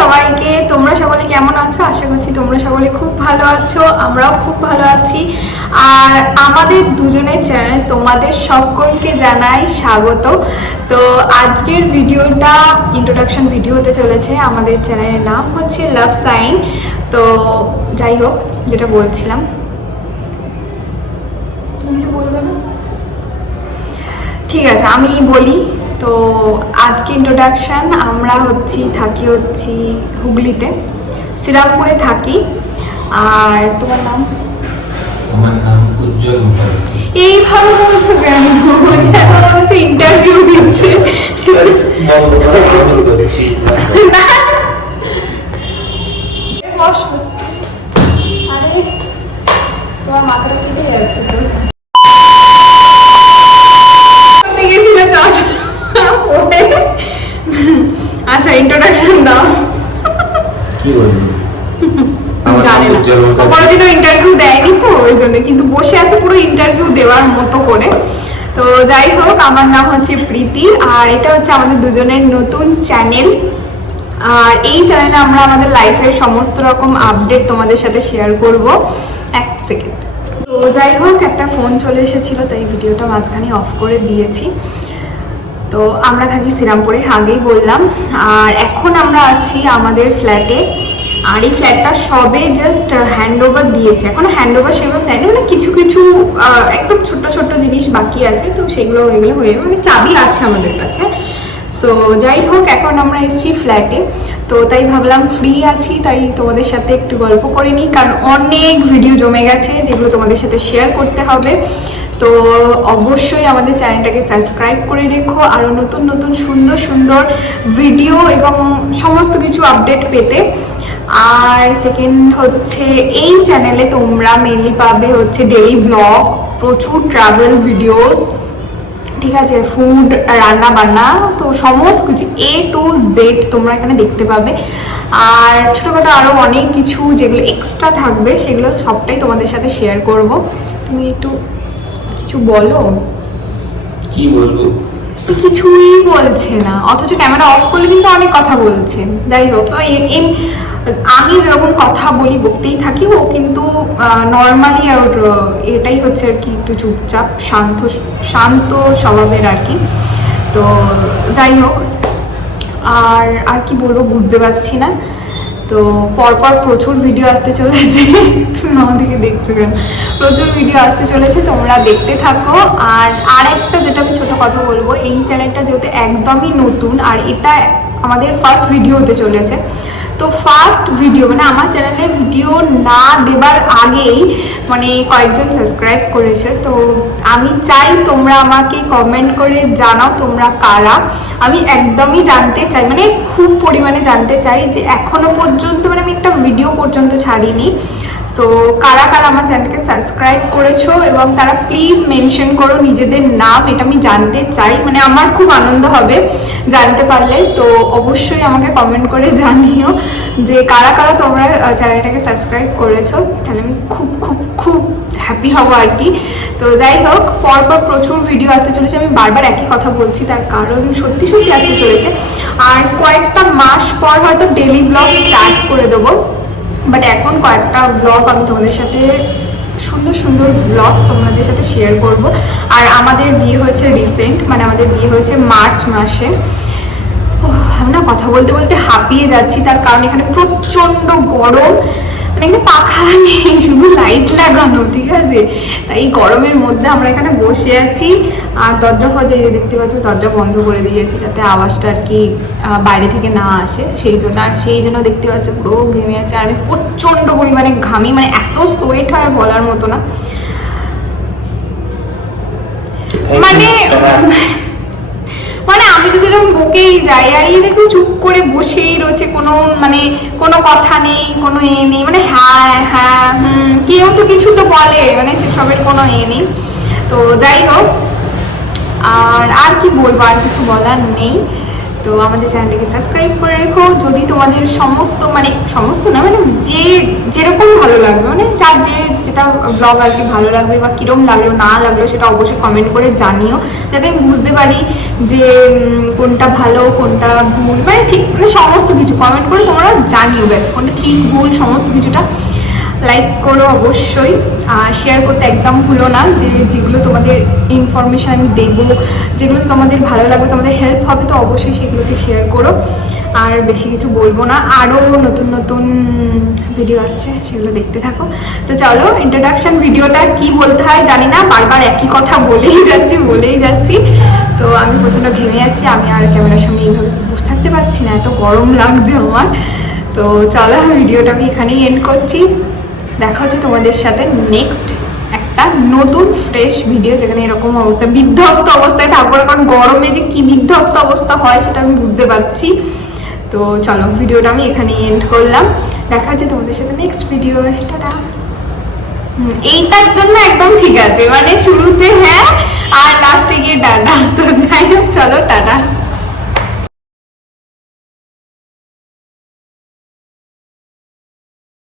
সবাইকে, তোমরা সকলে কেমন আছো? আশা করছি তোমরা সকলে খুব ভালো আছো, আমরাও খুব ভালো আছি। আর আমাদের দুজনের চ্যানেল তোমাদের সকলকে জানাই স্বাগত। তো আজকের ভিডিওটা ইন্ট্রোডাকশন ভিডিও হতে চলেছে। আমাদের চ্যানেলের নাম হচ্ছে লাভ সাইন। তো যাই হোক, যেটা বলছিলাম, তুমি কিছু বলবে না? ঠিক আছে, আমি বলি। তো আজকে ইন্ট্রোডাকশান, আমরা থাকি হুগলিতে, শ্রীরামপুরে থাকি। আর তোমার নাম? আমার নাম উজ্জ্বল মুখার্জি। এইভাবে বলছো কেন? হচ্ছে ইন্টারভিউ দিচ্ছে। বসো। আরে তোমার মাথাটা কেটে যাচ্ছে তো। আচ্ছা, ইন্ট্রোডাকশন দাও। কি বলবো, জানে না, ও কোনোদিনও ইন্টারভিউ দেয়নি তো ওই জন্য, কিন্তু বসে আছে পুরো ইন্টারভিউ দেওয়ার মতো করে। তো যাই হোক, আমার নাম হচ্ছে প্রীতি, আর এটা হচ্ছে আমাদের দুজনের নতুন চ্যানেল। আর এই চ্যানেলে আমরা আমাদের লাইফের সমস্ত রকম আপডেট তোমাদের সাথে শেয়ার করব। এক সেকেন্ড। তো যাই হোক, একটা ফোন চলে এসেছিল, তাই ভিডিওটা মাঝখানে অফ করে দিয়েছি। তো আমরা থাকি শ্রীরামপুরে, আগেই বললাম। আর এখন আমরা আছি আমাদের ফ্ল্যাটে। আর এই ফ্ল্যাটটা সবে জাস্ট হ্যান্ড ওভার দিয়েছে, এখনো হ্যান্ড ওভার সেভাবে দেয়নি, মানে কিছু কিছু একদম ছোট্ট ছোট্ট জিনিস বাকি আছে, তো সেগুলো এগুলো হয়ে মানে চাবি আছে আমাদের কাছে। সো যাই হোক, এখন আমরা এসেছি ফ্ল্যাটে। তো তাই ভাবলাম ফ্রি আছি, তাই তোমাদের সাথে একটু গল্প করে নিই, কারণ অনেক ভিডিও জমে গেছে যেগুলো তোমাদের সাথে শেয়ার করতে হবে। তো অবশ্যই আমাদের চ্যানেলটাকে সাবস্ক্রাইব করে রেখো, আরও নতুন নতুন সুন্দর সুন্দর ভিডিও এবং সমস্ত কিছু আপডেট পেতে। আর সেকেন্ড হচ্ছে, এই চ্যানেলে তোমরা মেনলি পাবে হচ্ছে ডেইলি ব্লগ, প্রচুর ট্রাভেল ভিডিওস, ঠিক আছে, ফুড, রান্না বান্না, তো সমস্ত কিছু A to Z তোমরা এখানে দেখতে পাবে। আর ছোটোখাটো আরও অনেক কিছু যেগুলো এক্সট্রা থাকবে, সেগুলো সবটাই তোমাদের সাথে শেয়ার করব। তুমি একটু কিছু বলো। কি বলবো, কিছুই বলছে না, অথচ ক্যামেরা অফ করলে কিন্তু অনেক কথা বলছে। যাই হোক, আমি যেরকম কথা বলি বলতেই থাকি, ও কিন্তু নর্মালি আর এটাই হচ্ছে আর কি, একটু চুপচাপ শান্ত শান্ত স্বভাবের আর কি। তো যাই হোক, আর কি বলবো বুঝতে পারছি না। তো পরপর প্রচুর ভিডিও আসতে চলেছে। তুমি আমাদেরকে দেখছো কেন? প্রচুর ভিডিও আসতে চলেছে, তোমরা দেখতে থাকো। আর একটা যেটা আমি ছোট কথা বলবো, এই চ্যানেলটা যেহেতু একদমই নতুন, আর এটা আমাদের ফার্স্ট ভিডিও হতে চলেছে। তো ফার্স্ট ভিডিও মানে আমার চ্যানেলে ভিডিও না দেবার আগেই মানে কয়েকজন সাবস্ক্রাইব করেছে। তো আমি চাই তোমরা আমাকে কমেন্ট করে জানাও তোমরা কারা। আমি একদমই জানতে চাই, মানে খুব পরিমাণে জানতে চাই যে এখনো পর্যন্ত মানে আমি একটা ভিডিও পর্যন্ত ছাড়িনি। সো কারা কারা আমার চ্যানেলকে সাবস্ক্রাইব করেছো, এবং তারা প্লিজ মেনশন করো নিজেদের নাম, এটা আমি জানতে চাই, মানে আমার খুব আনন্দ হবে জানতে পারলে। তো অবশ্যই আমাকে কমেন্ট করে জানিও যে কারা কারা তোমরা চ্যানেলটাকে সাবস্ক্রাইব করেছো, তাহলে আমি খুব খুব খুব হ্যাপি হব আর কি। তো যাই হোক, পরপর প্রচুর ভিডিও আসতে চলেছে, আমি বারবার একই কথা বলছি, তার কারণ সত্যি সত্যি আসতে চলেছে। আর কয়েকটা মাস পর হয়তো ডেইলি ব্লগ স্টার্ট করে দেবো, বাট এখন কয়েকটা ব্লগ আমি তোমাদের সাথে সুন্দর সুন্দর ব্লগ তোমাদের সাথে শেয়ার করব। আর আমাদের বিয়ে হয়েছে রিসেন্ট, মানে আমাদের বিয়ে হয়েছে মার্চ মাসে। আমি না কথা বলতে বলতে হাঁপিয়ে যাচ্ছি, তার কারণ এখানে প্রচণ্ড গরম, মানে এখানে পাখা নেই, শুধু লাইট লাগানো, ঠিক আছে। তাই এই গরমের মধ্যে আমরা এখানে বসে আছি। আর দরজা ফরজা এই দেখতে পাচ্ছ, দরজা বন্ধ করে দিয়েছি যাতে আওয়াজটা আর কি বাইরে থেকে না আসে, সেই জন্য। আর সেই জন্য দেখতে পাচ্ছ পুরো ঘেমে আছে, আর আমি প্রচণ্ড পরিমাণে ঘামি, মানে এত সোয়েট হয় বলার মতো না। মানে আমি যদি এরকম বকেই যাই, আর এই দেখুন চুপ করে বসেই রয়েছে, কোনো মানে কোনো কথা নেই, কোনো নেই, মানে হ্যাঁ হ্যাঁ কেউ তো কিছু তো বলে, মানে সেসবের কোনো নেই। তো যাই হোক, আর কি বলবো, আর কিছু বলার নেই। তো তো আমাদের চ্যানেলটাকে সাবস্ক্রাইব করে রেখো। যদি তোমাদের সমস্ত না মানে যেরকম ভালো লাগবে, মানে যার যেটা ব্লগ আর কি ভালো লাগবে বা কিরম লাগলো না লাগলো সেটা অবশ্যই কমেন্ট করে জানিও, যাতে আমি বুঝতে পারি যে কোনটা ভালো কোনটা ভুল, মানে ঠিক মানে সমস্ত কিছু কমেন্ট করে তোমরা জানিও, ব্যাস কোনটা ঠিক ভুল সমস্ত কিছুটা। লাইক করো অবশ্যই, আর শেয়ার করতে একদম ভুলো না, যেগুলো তোমাদের ইনফরমেশান আমি দেবো, যেগুলো তোমাদের ভালো লাগবে, তোমাদের হেল্প হবে, তো অবশ্যই সেগুলোকে শেয়ার করো। আর বেশি কিছু বলবো না, আরও নতুন নতুন ভিডিও আসছে, সেগুলো দেখতে থাকো। তো চলো, ইন্ট্রোডাকশন ভিডিওটা কি বলতে হয় জানি না, বারবার একই কথা বলেই যাচ্ছি। তো আমি প্রচণ্ড ঘেমে যাচ্ছি, আমি আর ক্যামেরার সামনে এইভাবে বসে থাকতে পারছি না, এত গরম লাগছে আমার। তো চলো, ভিডিওটা আমি এখানেই এন্ড করছি। দেখা হচ্ছে তোমাদের সাথে নেক্সট একটা নতুন ফ্রেশ ভিডিও, যেখানে এরকম অবস্থা বিধ্বস্ত অবস্থায় থাকবো, কারণ গরমে যে কি বিধ্বস্ত অবস্থা হয় সেটা আমি বুঝতে পারছি। তো চলো, ভিডিওটা আমি এখানেই এন্ড করলাম। দেখা হচ্ছে তোমাদের সাথে নেক্সট ভিডিও। টাটা। এইটার জন্য একদম ঠিক আছে, মানে শুরুতে হ্যাঁ আর লাস্টে গিয়ে টাটা। তো যাই হোক, চলো টাটা।